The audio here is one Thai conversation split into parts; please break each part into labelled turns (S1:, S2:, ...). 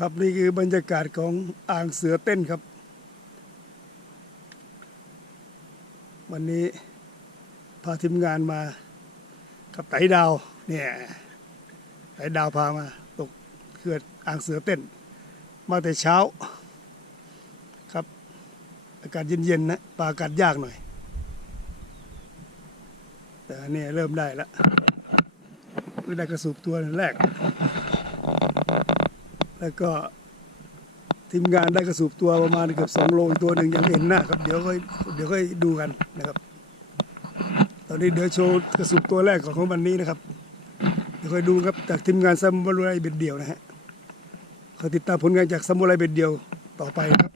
S1: ครับนี่คือบรรยากาศของอ่างเสือเต้นครับ วันนี้พาทีมงานมากับไต่ดาวเนี่ยไต่ดาวพามา ตกเขื่อนอ่างเสือเต้น มาแต่เช้าครับ อากาศเย็นๆนะปลาอากาศยากหน่อย แต่อันนี้เริ่มได้แล้วได้กระสูบตัวแรก แล้วก็ทีมงานได้กระสูบตัวประมาณเกือบสองโลอีกตัวหนึ่งยังเห็นหน้าครับ เดี๋ยวค่อยเดี๋ยวค่อยดูกันนะครับ ตอนนี้เดี๋ยวโชว์กระสูบตัวแรกของวันนี้นะครับ เดี๋ยวค่อยดูครับจากทีมงานซัมบูไรเบ็ดเดียวนะฮะขอติดตามผลงานจากซัมบูไรเบ็ดเดียวต่อไปครับ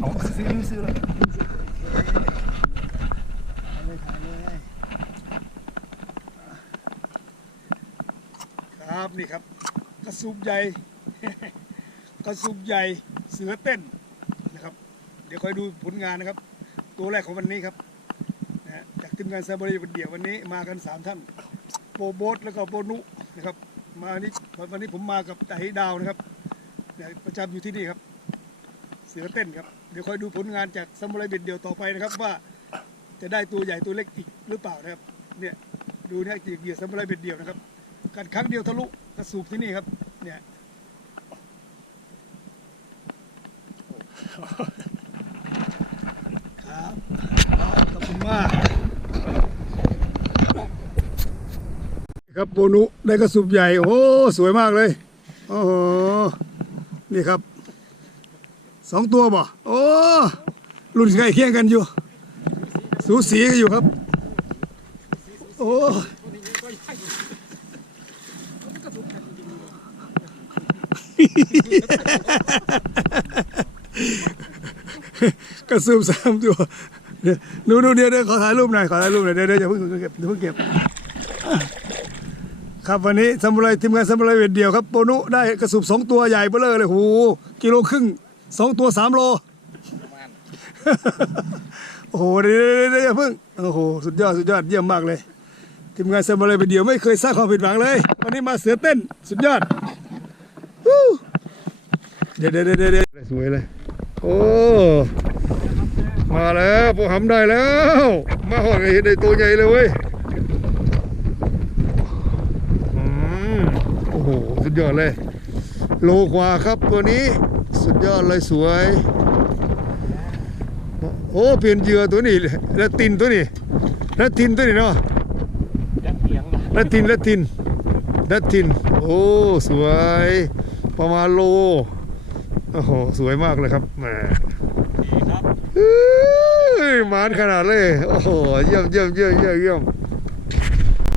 S1: เอาซื้อซื้อแล้ว ครับนี่ครับ กระสูบใหญ่ กระสูบใหญ่เสือเต้นนะครับ เดี๋ยวคอยดูผลงานนะครับ ตัวแรกของวันนี้ครับนะจากทีมงานซาบริวันเดียววันนี้มากันสามท่านโปโบสแล้วก็โปนุนะครับ มานี่วันนี้ผมมากับไต่ดาวนะครับเนี่ยประจำอยู่ที่นี่ครับ เสือเต้นครับเดี๋ยวคอยดูผลงานจากซามูไรเบ็ดเดียวต่อไปนะครับว่าจะได้ตัวใหญ่ตัวเล็กอีกหรือเปล่านะครับเนี่ยดูเนี่ยเหยื่อซามูไรเบ็ดเดียวนะครับ กัดครั้งเดียวทะลุกระสูบที่นี่ครับ เนี่ยครับขอบคุณมากครับโบนุได้กระสูบใหญ่โอ้โสวยมากเลยโอ้โหนี่ครับสองตัวบ่โอ้รุ่นใกล้เคียงกันอยู่ สูสีกันอยู่ครับ โอ้ กระซูมสามตัวเดี๋ยวดูดูเดี๋ยวเดี๋ยวขอถ่ายรูปหน่อยขอถ่ายรูปหน่อยเดี๋ยวเดี๋ยวอย่าเพิ่งเก็บอย่าเพิ่งเก็บ ครับวันนี้ซามูไรทีมงานซามูไรเวทเดียวครับโปนุได้กระสุบสองตัวใหญ่เบ้อเลยเลยโหกิโลครึ่งสองตัวสามโลโอ้โหเดี๋ยวเดี๋ยวเด้อย่าเพิ่งโอ้โหสุดยอดสุดยอดเยี่ยมมากเลยทีมงานซามูไรเวทเดียวไม่เคยสร้างความผิดหวังเลย วันนี้มาเสือเต้นสุดยอด เดี๋ยวเดี๋ยวเดี๋ยวเดี๋ยวสวยเลย โอ้มาแล้วพวกหำได้แล้ว มาหอดไอ้ได้ตัวใหญ่เลยเว้ยอืมโอ้โห สุดยอดเลย โลกว่าครับตัวนี้ สุดยอดเลยสวย โอ้เปลี่ยนเหยื่อตัวนี้แล้วตินตัวนี้แล้วตินตัวนี้เนาะแล้วตินแล้วตินแล้วติน โอ้ สวย ประมาณโล โอ้โห สวยมากเลยครับแหมเฮ้ยหมานขนาดเลย โอ้โห เยี่ยมเยี่ยมเยี่ยมเยี่ยมเยี่ยม